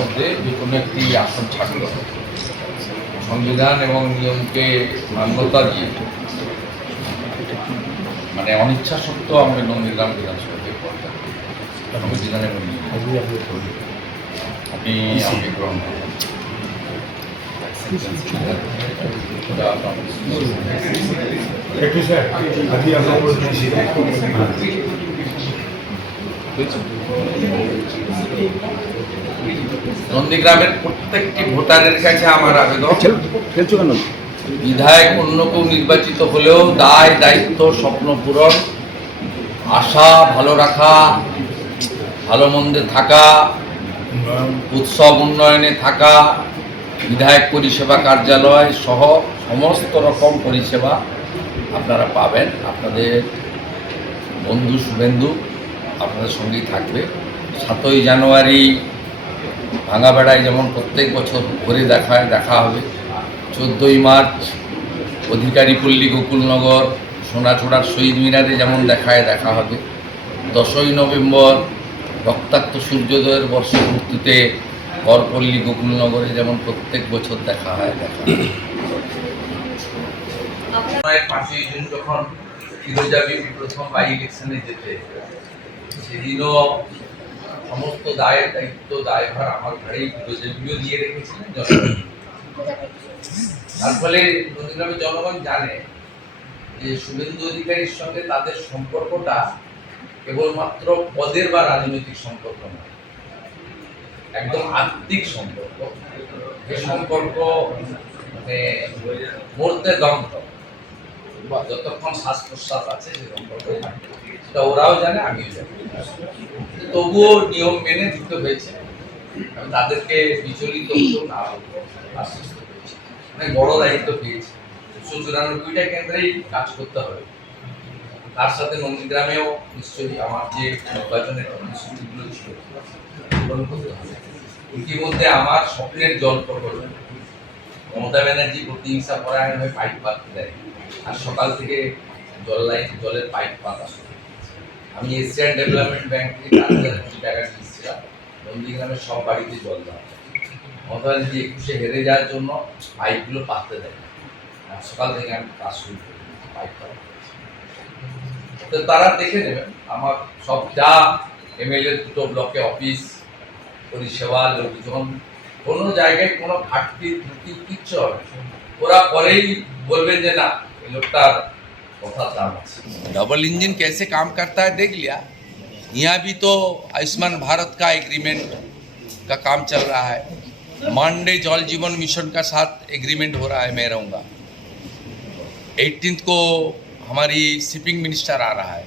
মধ্যে যে কোনো একটি আসন ছাড়তে হবে। সংবিধান এবং নিয়মকে মান্যতা দিয়ে মানে অনিচ্ছা সত্ত্বেও আমরা নন্দীগ্রাম বিধানসভাকে করতাম সংবিধান এবং আপনি আমাকে গ্রহণ করেন। নন্দীগ্রামের প্রত্যেকটি ভোটারের কাছে আমার আবেদন, বিধায়ক অন্য কেউ নির্বাচিত হলেও দায় দায়িত্ব স্বপ্ন পূরণ আশা ভালো রাখা ভালো মন্দে থাকা উৎসব উন্নয়নে থাকা বিধায়ক পরিষেবা কার্যালয় সহ সমস্ত রকম পরিষেবা আপনারা পাবেন। আপনাদের বন্ধু শুভেন্দু আপনাদের সঙ্গেই থাকবে। 7ই জানুয়ারি ভাঙাবেড়ায় যেমন প্রত্যেক বছর ঘুরে দেখা হবে। 14ই মার্চ অধিকারী পল্লী গোকুলনগর সোনাচূড়ার শহীদ মিনারে যেমন দেখা হবে। 10ই নভেম্বর রক্তাক্ত সূর্যোদয়ের বর্ষপূর্তিতে করপল্লী গোকুলনগরে যেমন প্রত্যেক বছর দেখা হয়। 5ই জুন যখন ফিরোজা বিবি প্রথম বাই ইলেকশনে যেতে, সেদিনও সমস্ত দায়ের দায়িত্ব দায়ভার আমার ঘাড়েই ফিরোজা বিবিও দিয়ে রেখেছিলেন জনগণ। তার ফলে নন্দীগ্রামের জনগণ জানে যে শুভেন্দু অধিকারীর সঙ্গে তাদের সম্পর্কটা কেবলমাত্র পদের বা রাজনৈতিক সম্পর্ক নয়, একদম আত্মিক সম্পর্ক। এই সম্পর্ক মানে মরতে দম যতক্ষণ শ্বাস প্রশ্বাস আছে সে সম্পর্ক সেটা ওরাও জানে, আমিও জানি। তবুও নিয়ম মেনে দিতে হয়েছে। আমি তাদেরকে বিচলিত হতেও না আশ্বস্ত করেছি। অনেক বড় দায়িত্ব পেয়েছি। 194টা কেন্দ্রেই কাজ করতে হবে। তার সাথে নন্দীগ্রামেও নিশ্চয়ই আমার যে নির্বাচনের প্রতিশ্রুতিগুলো ছিল পূরণ করতে হবে। ইতিমধ্যে আমার স্বপ্নের জল প্রকল্প মমতা ব্যানার্জি প্রতিহিংসা পরায়ণ হয়ে পাইপ পাততে দেয়, আর সকাল থেকে জলের পাইপ পাতা শুরু। আমি এশিয়ান ডেভেলপমেন্ট ব্যাংক থেকে 4,000 কোটি টাকা দিয়েছিলাম নন্দীগ্রামের সব বাড়িতে জল দেওয়া। মমতা ব্যানার্জি 21-এ হেরে যাওয়ার জন্য পাইপগুলো পাততে দেয়, আর সকাল থেকে আমি কাজ শুরু করি পাইপ পাতা। তো তারা দেখে নেবেন আমার সব যা এমএলএ 2টো ব্লকে অফিস পরিষেবা লোকজন কোনো জায়গায় কোনো ঘাটতি ত্রুটি কিচ্ছু হবে, ওরা পরেই বলবেন যে না এই লোকটার কথা দাম আছে। डबल इंजन कैसे काम करता है देख लिया। यहाँ भी तो आयुष्मान भारत का एग्रीमेंट का काम चल रहा है। मांडे जल जीवन मिशन का साथ एग्रीमेंट हो रहा है, मैं रहूँगा। 18th को हमारी शिपिंग मिनिस्टर आ रहा है,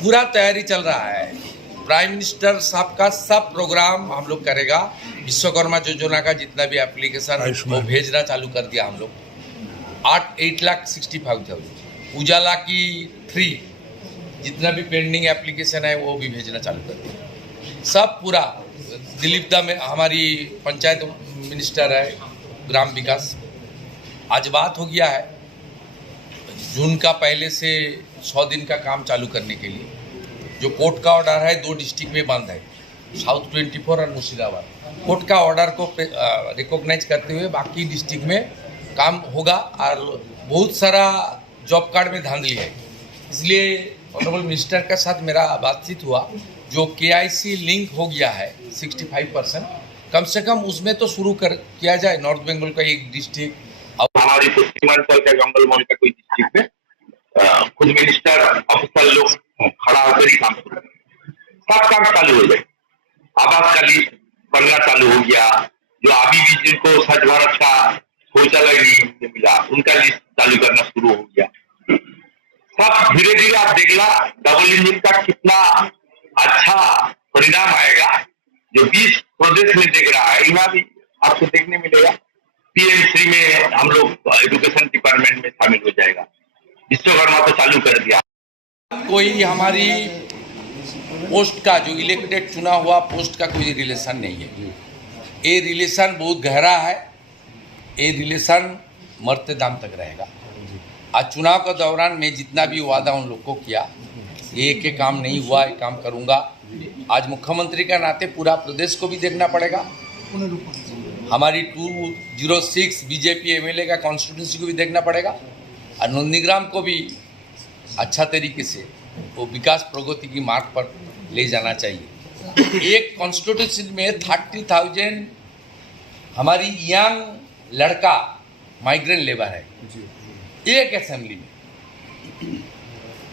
पूरा तैयारी चल रहा है। प्राइम मिनिस्टर साहब का सब प्रोग्राम हम लोग करेगा। विश्वकर्मा योजना का जितना भी एप्लीकेशन वो भेजना चालू कर दिया हम लोग। 8,65,000। उजाला की 3 जितना भी पेंडिंग एप्लीकेशन है वो भी भेजना चालू कर दिया। सब पूरा दिलीप दा में हमारी पंचायत मिनिस्टर है ग्राम विकास, आज बात हो गया है जून का पहले से 100 दिन का काम चालू करने के लिए। जो कोर्ट का ऑर्डर है 2 डिस्ट्रिक्ट में बंद है, साउथ 24 और मुर्शिदाबाद। कोर्ट का ऑर्डर को रिकॉग्नाइज करते हुए बाकी डिस्ट्रिक्ट में काम होगा, और बहुत सारा जॉब कार्ड में धांधली है। इसलिए ऑनरेबल मिनिस्टर के साथ मेरा बातचीत हुआ, जो KIC लिंक हो गया है 65%, कम से कम उसमें तो शुरू किया जाए। नॉर्थ बंगाल का एक डिस्ट्रिक्ट और हमारी पश्चिमांचल का जंगल मॉल का कोई डिस्ट्रिक्ट में खुद मिनिस्टर ऑफिसर लोग खड़ा होकर ही काम कर, सब काम चालू हो जाए। आवास का लिस्ट बनना चालू हो गया। जो अभी भी जिनको स्वच्छ भारत का शौचालय नहीं मिला उनका लिस्ट चालू करना शुरू हो गया। सब धीरे धीरे आप देखना डबल इंजन का कितना अच्छा परिणाम आएगा, जो 20 प्रदेश में देख रहा है, यहाँ भी आपको देखने मिलेगा। PMC में हम लोग एजुकेशन डिपार्टमेंट में शामिल हो जाएगा। विश्वकर्मा तो चालू कर दिया। कोई हमारी पोस्ट का जो इलेक्टेड चुना हुआ पोस्ट का कोई रिलेशन नहीं है। ये रिलेशन बहुत गहरा है, ये रिलेशन मरते दम तक रहेगा। आज चुनाव के दौरान मैं जितना भी वादा उन लोग को किया, ये काम नहीं हुआ, ये काम करूँगा, आज मुख्यमंत्री का नाते पूरा प्रदेश को भी देखना पड़ेगा, हमारी 206 बीजेपी एमएलए का कॉन्स्टिट्यूंसी को भी देखना पड़ेगा और नंदीग्राम को भी अच्छा तरीके से वो विकास प्रगति की मार्ग पर ले जाना चाहिए। एक कॉन्स्टिट्यूंसी में 30,000 हमारी यंग लड़का माइग्रेंट लेबर है एक असेंबली में।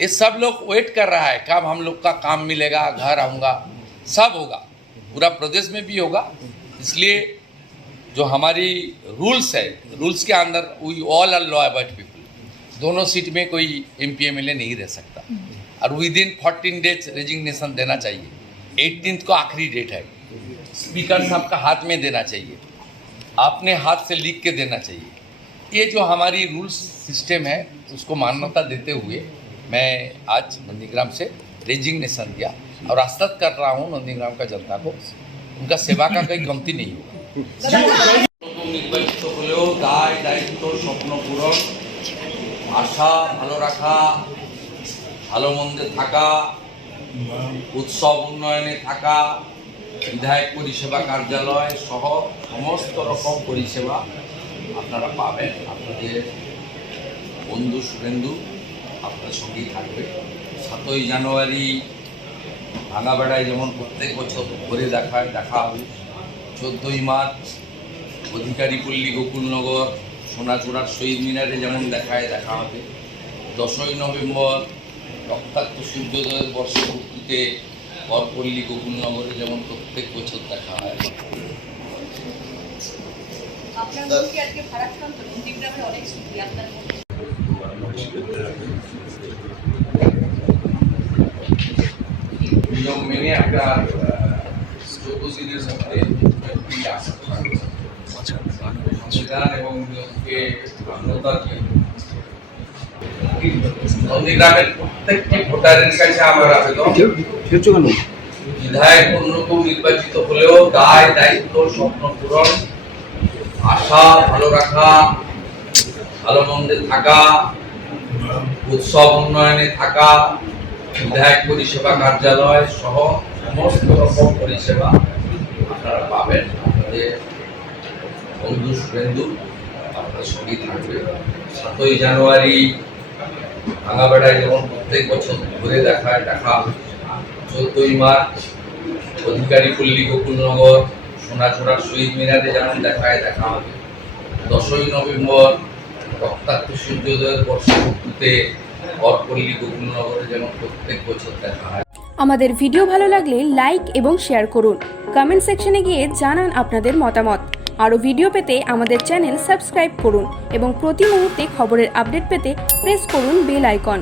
ये सब लोग वेट कर रहा है कब हम लोग का काम मिलेगा, घर आऊँगा, सब होगा, पूरा प्रदेश में भी होगा। इसलिए जो हमारी रूल्स है, रूल्स के अंदर we all are law abide people, दोनों सीट में कोई एमपी एमएलए नहीं रह सकता और विद इन 14 डेज रेजिग्नेशन देना चाहिए। 18th को आखिरी डेट है, स्पीकर साहब का हाथ में देना चाहिए, अपने हाथ से लिख के देना चाहिए। ये जो हमारी रूल्स सिस्टम है उसको मान्यता देते हुए मैं आज नंदीग्राम से रेजिग्नेशन दिया और आश्वस्त कर रहा हूँ नंदीग्राम का जनता को, उनका सेवा का कोई कमती नहीं होगा। নির্বাচিত হলেও দায় দায়িত্ব স্বপ্ন পূরণ আশা ভালো রাখা ভালো মন্দে থাকা উৎসব উন্নয়নে থাকা বিধায়ক পরিষেবা কার্যালয় সহ সমস্ত রকম পরিষেবা আপনারা পাবেন। আপনাদের বন্ধু শুভেন্দু আপনার সঙ্গেই থাকবে। 7ই জানুয়ারি ভাঙাবেড়ায় যেমন প্রত্যেক বছর ঘুরে দেখা হবে, 14ই মার্চ অধিকারী পল্লী গোকুলনগর সোনাচূড়ার শহীদ মিনারে যেমন দেখা হবে, 10ই নভেম্বর রক্তাক্ত সূর্যোদয়ের বর্ষপূর্তিতে বরপল্লী গোকুলনগরে যেমন প্রত্যেক বছর দেখা হয়। নিয়ম মেনে একটা 14 দিনের মধ্যে সংবিধান এবং নিয়মকে মান্যতা দিয়ে নন্দীগ্রামের প্রত্যেকটি ভোটারের কাছে আমার আবেদন, বিধায়ক অন্য কেউ নির্বাচিত হলেও দায় দায়িত্ব স্বপ্ন পূরণ আশা ভালো রাখা ভালো মন্দে থাকা উৎসব উন্নয়নে থাকা বিধায়ক পরিষেবা কার্যালয় সহ সমস্ত রকম পরিষেবা আপনারা পাবেন। আপনাদের বন্ধু শুভেন্দু আপনার সঙ্গেই থাকবে। 7ই জানুয়ারি ভাঙাবেড়ায় যেমন প্রত্যেক বছর ঘুরে দেখা 14ই মার্চ অধিকারী পল্লী গোকুলনগর সোনাচূড়ার শহীদ মিনারে যেমন দেখা হবে, 10ই নভেম্বর রক্তাক্ত সূর্যোদয়ের বর্ষপূর্তিতে বরপল্লী গোকুলনগরে যেমন প্রত্যেক বছর দেখা হয়। আমাদের ভিডিও ভালো লাগলে লাইক এবং শেয়ার করুন, কমেন্ট সেকশনে গিয়ে জানান আপনাদের মতামত। আরও ভিডিও পেতে আমাদের চ্যানেল সাবস্ক্রাইব করুন এবং প্রতি মুহূর্তে খবরের আপডেট পেতে প্রেস করুন বেল আইকন।